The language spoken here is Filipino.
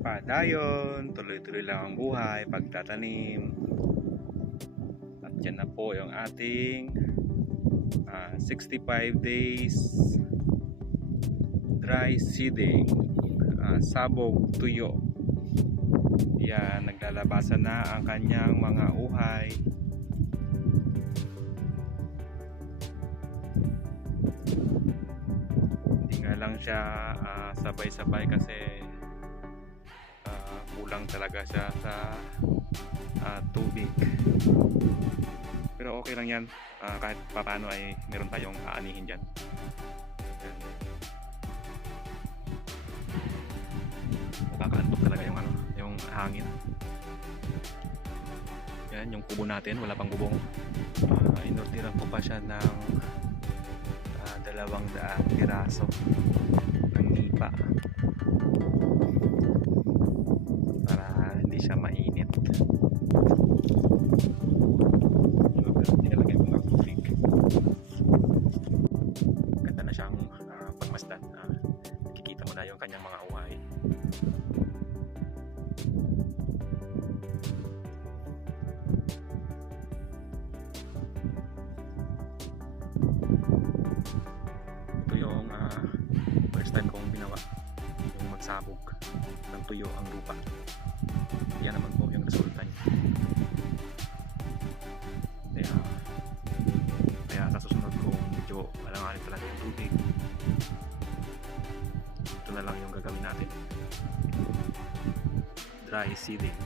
Padayon, tuloy-tuloy lang ang buhay, pagtatanim. At yan na po yung ating 65 days dry seeding, sabog tuyo. Yan, naglalabasan na ang kanyang mga uhay. Hindi nga lang siya sabay-sabay kasi kulang talaga siya sa tubig, pero okay lang yan. Kahit paano ay meron tayong aanihin dyan. Nakakaantok talaga yung yung hangin. Yan yung kubo natin, wala pang bubong. Inordiran ko pa siya ng 200 piraso ng nipa para hindi siya mainit. Nilalagay ko ng tubig. Ganda na siyang pagmasdan. Nakikita mo na yung kanyang mga uhay. Ito yung first time kong ginawa, yung magsabog ng tuyo ang lupa. Yan naman po yung resulta niya. Kaya sa susunod kong video, alanganin talaga yung tubig. Ito na lang yung gagawin natin, dry seeding.